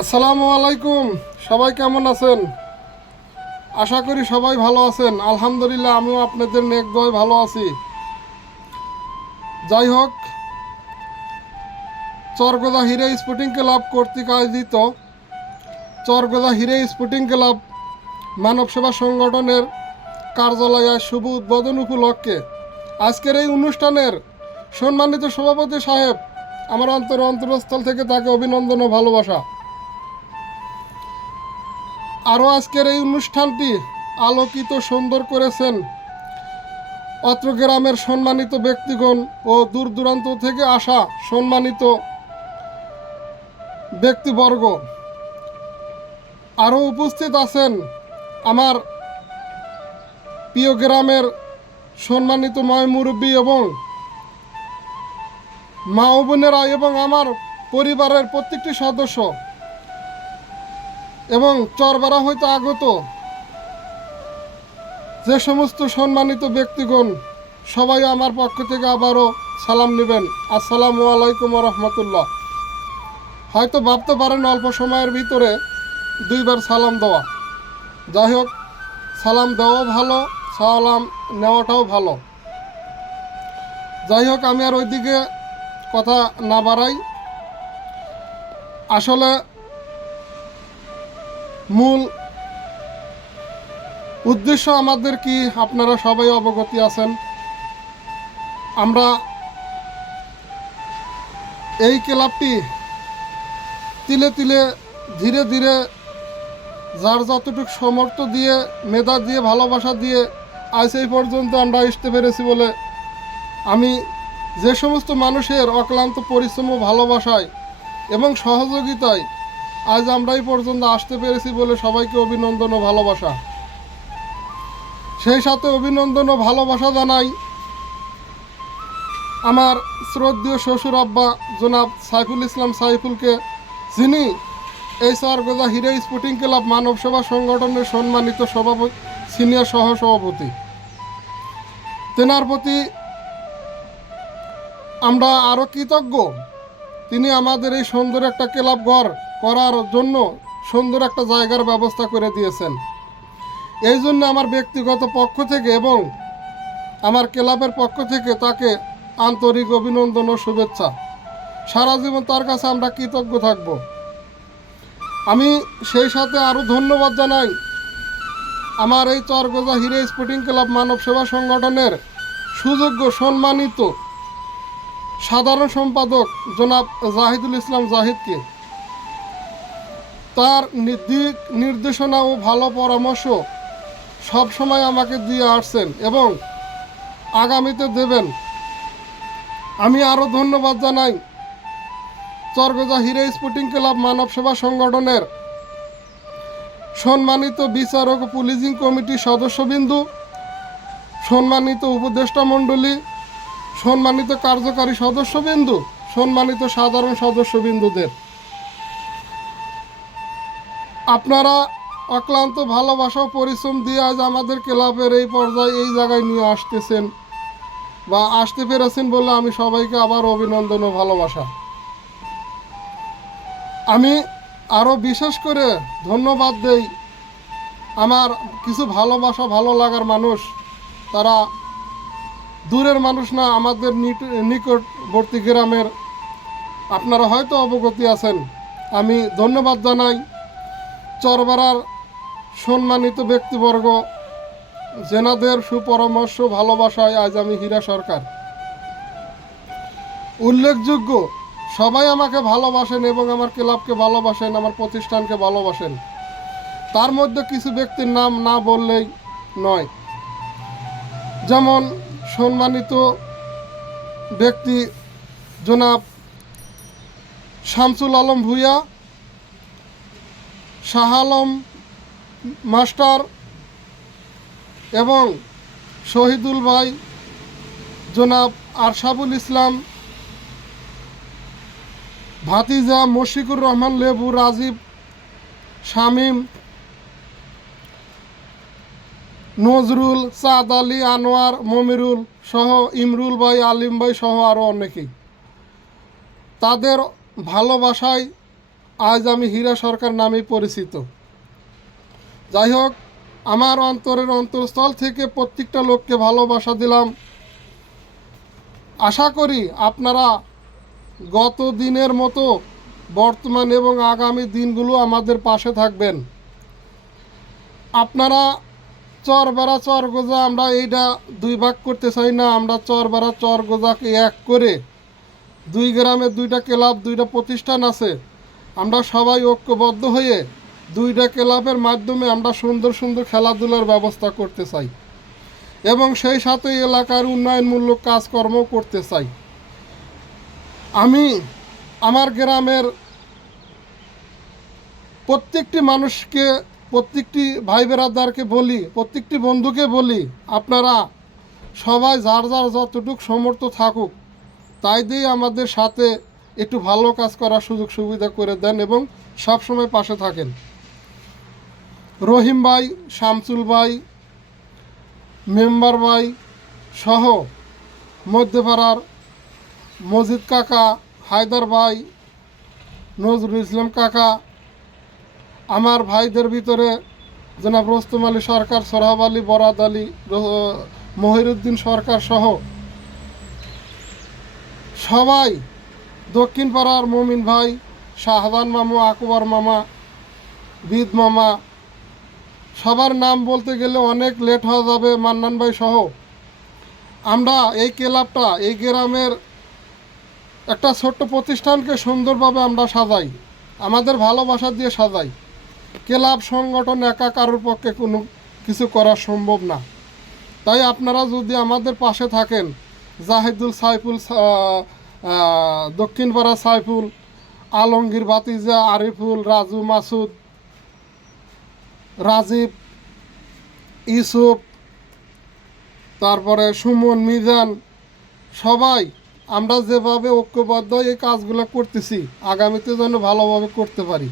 আসসালামু আলাইকুম। সবাই কেমন আছেন? আশা করি সবাই ভালো আছেন। আলহামদুলিল্লাহ, আমিও আপনাদের নেক দোয়ায় ভালো আছি। যাই হোক, চরগোদা হিরে স্পোর্টিং ক্লাব কর্তৃক আয়োজিত চরগোদা হিরে স্পোর্টিং ক্লাব মানব সেবা সংগঠনের কার্যালয়ে শুভ উদ্বোধন উপলক্ষে আজকের এই অনুষ্ঠানের সম্মানিত সভাপতি সাহেব, আমার অন্তরস্থল থেকে তাকে অভিনন্দন ও ভালোবাসা। আরও আজকের এই অনুষ্ঠানটি আলোকিত সুন্দর করেছেন অত্র গ্রামের সম্মানিত ব্যক্তিগণ ও দূর দূরান্ত থেকে আসা সম্মানিত ব্যক্তিবর্গ। আরও উপস্থিত আছেন আমার প্রিয় গ্রামের সম্মানিত ময় মুরব্বী এবং মা ও বোনেরা এবং আমার পরিবারের প্রত্যেকটি সদস্য এবং চরবাড়া হইতে আগত যে সমস্ত সম্মানিত ব্যক্তিগণ, সবাই আমার পক্ষ থেকে আবারও সালাম নেবেন। আসসালামু আলাইকুম রহমতুল্লাহ। হয়তো ভাবতে পারেন অল্প সময়ের ভিতরে দুইবার সালাম দেওয়া। যাই হোক, সালাম দেওয়াও ভালো, সালাম নেওয়াটাও ভালো। যাই হোক, আমি আর ওইদিকে কথা না বাড়াই। আসলে মূল উদ্দেশ্য আমাদের কি, আপনারা সবাই অবগত আছেন। আমরা এই ক্লাবটি তিলে তিলে ধীরে ধীরে যার যতটুকু সমর্থ দিয়ে, মেধা দিয়ে, ভালোবাসা দিয়ে আজ এই পর্যন্ত আমরা আসতে পেরেছি বলে আমি যে সমস্ত মানুষের অক্লান্ত পরিশ্রম ও ভালোবাসায় এবং সহযোগিতায় আজ আমরা এই পর্যন্ত আসতে পেরেছি বলে সবাইকে অভিনন্দন ও ভালোবাসা। সেই সাথে অভিনন্দন ও ভালোবাসা জানাই আমার শ্রদ্ধেয় শ্বশুর আব্বা জনাব সাইফুল ইসলাম সাইফুলকে, যিনি এই চরগোদা হিরে স্পোর্টিং ক্লাব মানব সেবা সংগঠনের সম্মানিত সভাপতি, সিনিয়র সহসভাপতি। তেনার প্রতি আমরা আরও কৃতজ্ঞ। তিনি আমাদের এই সুন্দর একটা ক্লাব ঘর করার জন্য সুন্দর একটা জায়গার ব্যবস্থা করে দিয়েছেন। এই জন্য আমার ব্যক্তিগত পক্ষ থেকে এবং আমার ক্লাবের পক্ষ থেকে তাকে আন্তরিক অভিনন্দন ও শুভেচ্ছা। সারা জীবন তার কাছে আমরা কৃতজ্ঞ থাকব। আমি সেই সাথে আরও ধন্যবাদ জানাই আমার এই চরগোদা হিরে স্পোর্টিং ক্লাব মানব সেবা সংগঠনের সুযোগ্য সম্মানিত সাধারণ সম্পাদক জনাব জাহিদুল ইসলাম জাহিদকে। তার দিক নির্দেশনা ও ভালো পরামর্শ সবসময় আমাকে দিয়ে আসছেন এবং আগামীতে দেবেন। আমি আরও ধন্যবাদ জানাই চরগোদা হিরে স্পোর্টিং ক্লাব মানব সেবা সংগঠনের সম্মানিত বিচারক ও পুলিশিং কমিটির সদস্যবিন্দু, সম্মানিত উপদেষ্টা মণ্ডলী, সম্মানিত কার্যকারী সদস্যবিন্দু, সম্মানিত সাধারণ সদস্যবিন্দুদের। আপনারা অক্লান্ত ভালোবাসা ও পরিশ্রম দিয়ে আজ আমাদের ক্লাবের এই পর্যায়ে, এই জায়গায় নিয়ে আসতেছেন বা আসতে পেরেছেন বলে আমি সবাইকে আবার অভিনন্দন ও ভালোবাসা। আমি আরও বিশেষ করে ধন্যবাদ দেই আমার কিছু ভালোবাসা, ভালো লাগার মানুষ। তারা দূরের মানুষ না, আমাদের নিকটবর্তী গ্রামের। আপনারা হয়তো অবগত আছেন। আমি ধন্যবাদ জানাই চরবাড়ার সম্মানিত ব্যক্তিবর্গ, যেনাদের সুপরামর্শ ভালোবাসায় আজ আমি হীরা সরকার। উল্লেখযোগ্য, সবাই আমাকে ভালোবাসেন এবং আমার ক্লাবকে ভালোবাসেন, আমার প্রতিষ্ঠানকে ভালোবাসেন। তার মধ্যে কিছু ব্যক্তির নাম না বললেই নয়। যেমন সম্মানিত ব্যক্তি জনাব শামসুল আলম ভূঁইয়া, শাহ আলম মাস্টার এবং শহীদুল ভাই, জনাব আরশাবুল ইসলাম, ভাতিজা মশিকুর রহমান লেবু, রাজীব, শামীম, নজরুল, সাদ আলী, আনোয়ার, মমিরুল সহ, ইমরুল ভাই, আলিম ভাই সহ আরও অনেকেই। তাদের ভালোবাসায় আজ আমি হীরা সরকার নামেই পরিচিত। যাই হোক, আমার অন্তরের অন্তঃস্থল থেকে প্রত্যেকটা লোককে ভালোবাসা দিলাম। আশা করি আপনারা গত দিনের মতো বর্তমান এবং আগামী দিনগুলো আমাদের পাশে থাকবেন। আপনারা চর বেড়া চর গোজা, আমরা এইটা দুই ভাগ করতে চাই না। আমরা চর বেড়া চর গোজাকে এক করে, 2 গ্রামে 2টা ক্লাব, 2টা প্রতিষ্ঠান আছে, আমরা সবাই ঐক্যবদ্ধ হয়ে 2টা ক্লাবের মাধ্যমে আমরা সুন্দর সুন্দর খেলাধুলার ব্যবস্থা করতে চাই এবং সেই সাথে এলাকার উন্নয়নমূলক কাজকর্ম করতে চাই। আমি আমার গ্রামের প্রত্যেকটি মানুষকে, প্রত্যেকটি ভাই বেরাদারকে বলি, প্রত্যেকটি বন্ধুকে বলি, আপনারা সবাই যার যার যতটুকু সমর্থ থাকুক তাই দিয়ে আমাদের সাথে একটু ভালো কাজ করার সুযোগ সুবিধা করে দেন এবং সবসময় পাশে থাকেন। রহিম ভাই, শামসুল ভাই, মেম্বার ভাই সহ মধ্যপাড়ার মজিদ কাকা, হায়দার ভাই, নজরুল ইসলাম কাকা, আমার ভাইদের ভিতরে জনাব রোস্তম আলী সরকার, সোহরাব আলী, বরাদ আলী, মহিরুদ্দিন সরকার সহ সবাই, দক্ষিণ পাড়ার মমিন ভাই, শাহজাহান মামু, আকবর মামা, বিদ মামা, সবার নাম বলতে গেলে অনেক লেট হয়ে যাবে, মান্নান ভাই সহ আমরা এই ক্লাবটা, এই গ্রামের একটা ছোট্ট প্রতিষ্ঠানকে সুন্দরভাবে আমরা সাজাই, আমাদের ভালোবাসা দিয়ে সাজাই। ক্লাব সংগঠন একা কারোর পক্ষে কোনো কিছু করা সম্ভব না। তাই আপনারা যদি আমাদের পাশে থাকেন, জাহিদুল, সাইফুল, দক্ষিণপাড়া সাইফুল, আলমগীর, বাতিজা, আরিফুল, রাজু, মাসুদ, রাজীব, ইউসুফ, তারপরে সুমন, মিজান, সবাই আমরা যেভাবে ঐক্যবদ্ধ এই কাজগুলো করতেছি আগামীতে যেন ভালোভাবে করতে পারি।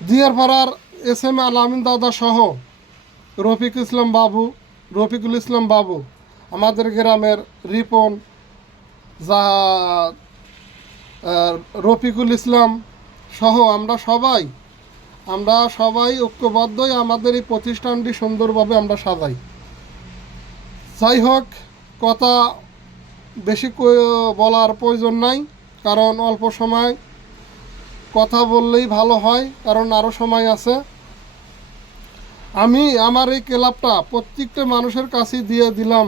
দিয়ারপাড়ার SM আলামিন দাদা সহ রফিকুল ইসলাম বাবু, আমাদের গ্রামের রিপন, রফিকুল ইসলাম সহ আমরা সবাই ঐক্যবদ্ধই আমাদের এই প্রতিষ্ঠানটি সুন্দরভাবে আমরা সাজাই। যাই হোক, কথা বেশি বলার প্রয়োজন নাই, কারণ অল্প সময় কথা বললেই ভালো হয়, কারণ আরও সময় আছে। আমি আমার এই ক্লাবটা প্রত্যেকটা মানুষের কাছেই দিয়ে দিলাম,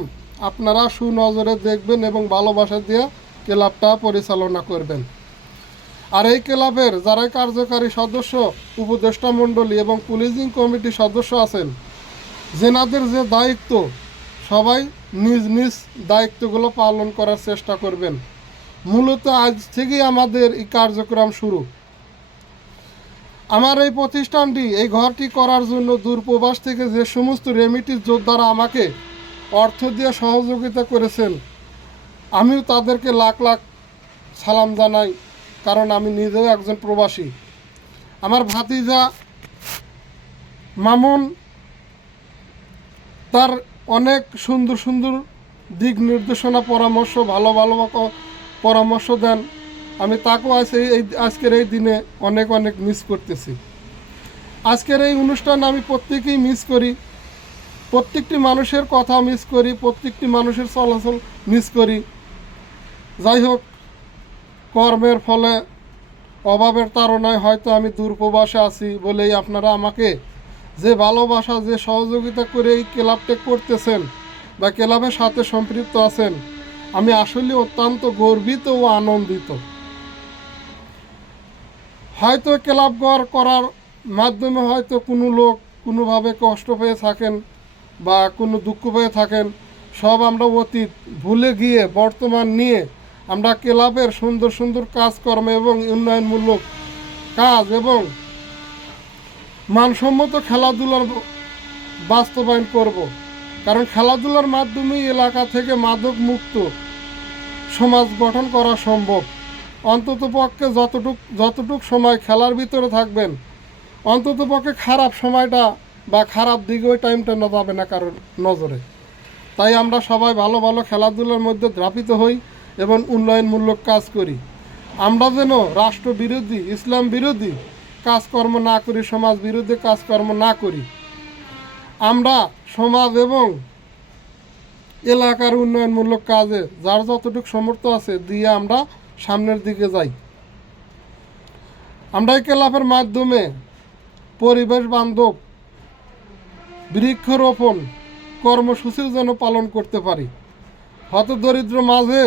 আপনারা সুনজরে দেখবেন এবং ভালোবাসা দিয়ে ক্লাবটা পরিচালনা করবেন। আর এই ক্লাবের যারা কার্যকারী সদস্য, উপদেষ্টা মণ্ডলী এবং পুলিশিং কমিটির সদস্য আছেন, যেনাদের যে দায়িত্ব, সবাই নিজ নিজ দায়িত্বগুলো পালন করার চেষ্টা করবেন। মূলত আজ থেকেই আমাদের এই কার্যক্রম শুরু। আমার এই প্রতিষ্ঠানটি, এই ঘরটি করার জন্য দূরপ্রবাস থেকে যে সমস্ত রেমিটিস যোদ্ধারা আমাকে অর্থ দিয়ে সহযোগিতা করেছেন, আমিও তাদেরকে লাখ লাখ সালাম জানাই, কারণ আমি নিজেও একজন প্রবাসী। আমার ভাতিজা মামুন তার অনেক সুন্দর সুন্দর দিক নির্দেশনা, পরামর্শ, ভালো ভালো পরামর্শ দেন। আমি তাকেও আজকের এই দিনে অনেক অনেক মিস করতেছি। আজকের এই অনুষ্ঠান আমি প্রত্যেকেই মিস করি, প্রত্যেকটি মানুষের কথা মিস করি, প্রত্যেকটি মানুষের চলাচল মিস করি। যাই হোক, কর্মের ফলে, অভাবের তাড়নায় হয়তো আমি দূরপ্রবাসে আছি বলেই আপনারা আমাকে যে ভালোবাসা, যে সহযোগিতা করে এই ক্লাবটা করতেছেন বা ক্লাবের সাথে সম্পৃক্ত আছেন, আমি আসলে অত্যন্ত গর্বিত ও আনন্দিত। হয়তো ক্লাব করার মাধ্যমে হয়তো কোনো লোক কোনোভাবে কষ্ট পেয়ে থাকেন বা কোনো দুঃখ পেয়ে থাকেন, সব আমরা অতীত ভুলে গিয়ে বর্তমান নিয়ে আমরা ক্লাবের সুন্দর সুন্দর কাজকর্ম এবং উন্নয়নমূলক কাজ এবং মানসম্মত খেলাধুলার বাস্তবায়ন করব। কারণ খেলাধুলার মাধ্যমেই এলাকা থেকে মাদক মুক্ত সমাজ গঠন করা সম্ভব। অন্ততপক্ষে যতটুক সময় খেলার ভিতরে থাকবেন, অন্ততপক্ষে খারাপ সময়টা বা খারাপ দিকে ওই টাইমটা না যাবে না কারোর নজরে। তাই আমরা সবাই ভালো ভালো খেলাধুলার মধ্যে ধাপিত হই এবং উন্নয়নমূলক কাজ করি। আমরা যেন রাষ্ট্র বিরোধী, ইসলাম বিরোধী কাজকর্ম না করি, সমাজ বিরোধী কাজকর্ম না করি। আমরা সমাজ এবং এলাকার উন্নয়নমূলক কাজে যার যতটুকু সামর্থ্য আছে দিয়ে আমরা সামনের দিকে যাই। আমরা এই ক্লাবের মাধ্যমে পরিবেশ বান্ধব বৃক্ষরোপণ কর্মসূচিও যেন পালন করতে পারি। হতদরিদ্র মাঝে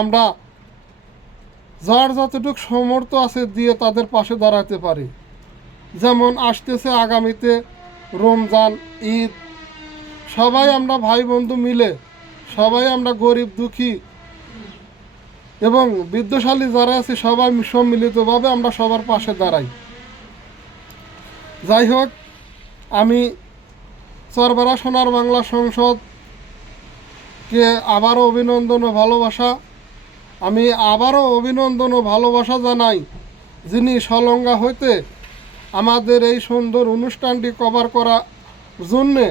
আমরা যার যতটুকু সামর্থ্য আছে দিয়ে তাদের পাশে দাঁড়াতে পারি। যেমন আসতেছে আগামীতে রমজান, ঈদ, সবাই আমরা ভাই বন্ধু মিলে, সবাই আমরা গরিব দুঃখী এবং বিত্তশালী যারা আছে সবাই সম্মিলিতভাবে আমরা সবার পাশে দাঁড়াই। যাই হোক, আমি চরপাড়া সোনার বাংলা সংসদকে আবারও অভিনন্দন ও ভালোবাসা, আমি আবারও অভিনন্দন ও ভালোবাসা জানাই যিনি সলঙ্গা হইতে আমাদের এই সুন্দর অনুষ্ঠানটি কভার করার জন্যে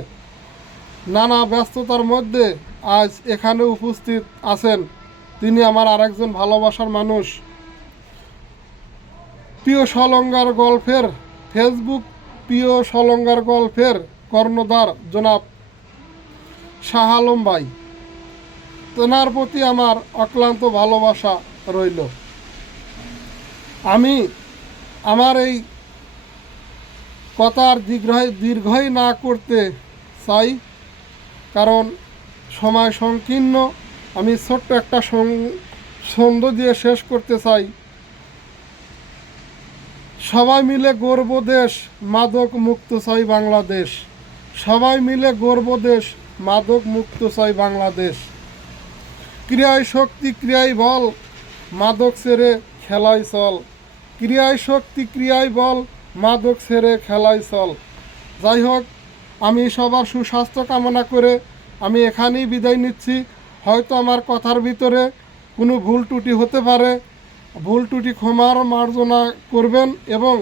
নানা ব্যস্ততার মধ্যে আজ এখানে উপস্থিত আছেন। তিনি আমার আরেকজন ভালোবাসার মানুষ, প্রিয় সলঙ্গার গল্পের ফেসবুক প্রিয় সলঙ্গার গল্পের কর্ণধার জনাব শাহ আলম ভাই। তেনার প্রতি আমার অক্লান্ত ভালোবাসা রইল। আমি আমার এই কথা আর দীর্ঘই না করতে চাই, কারণ সময় সংকীর্ণ। আমি ছোট্ট একটা ছন্দ দিয়ে শেষ করতে চাই। সবাই মিলে গর্ব দেশ, মাদক মুক্ত চাই বাংলাদেশ। সবাই মিলে গর্ব দেশ, মাদক মুক্ত চাই বাংলাদেশ। ক্রিয়ায় শক্তি ক্রিয়ায় বল, মাদক ছেড়ে খেলায় চল। ক্রিয়ায় শক্তি ক্রিয়ায় বল, মাদক ছেড়ে খেলায় চল। যাই হোক, আমি সবার সুস্বাস্থ্য কামনা করে আমি এখানেই বিদায় নিচ্ছি। হয়তো আমার কথার ভিতরে কোনো ভুল ত্রুটি হতে পারে, ভুল ত্রুটি ক্ষমার মার্জনা করবেন এবং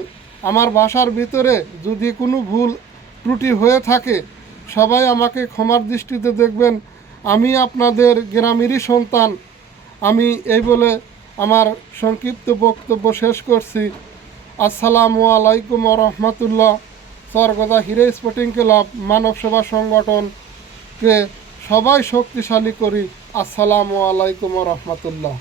আমার ভাষার ভিতরে যদি কোনো ভুল ত্রুটি হয়ে থাকে সবাই আমাকে ক্ষমার দৃষ্টিতে দেখবেন। আমি আপনাদের গ্রামেরই সন্তান। আমি এই বলে আমার সংক্ষিপ্ত বক্তব্য শেষ করছি। আসসালামু আলাইকুম রহমতুল্লাহ। চরগদা হিরে স্পোর্টিং ক্লাব মানব সেবা সংগঠনকে সবাই শক্তিশালী করি। আসসালামু আলাইকুম রহমতুল্লাহ।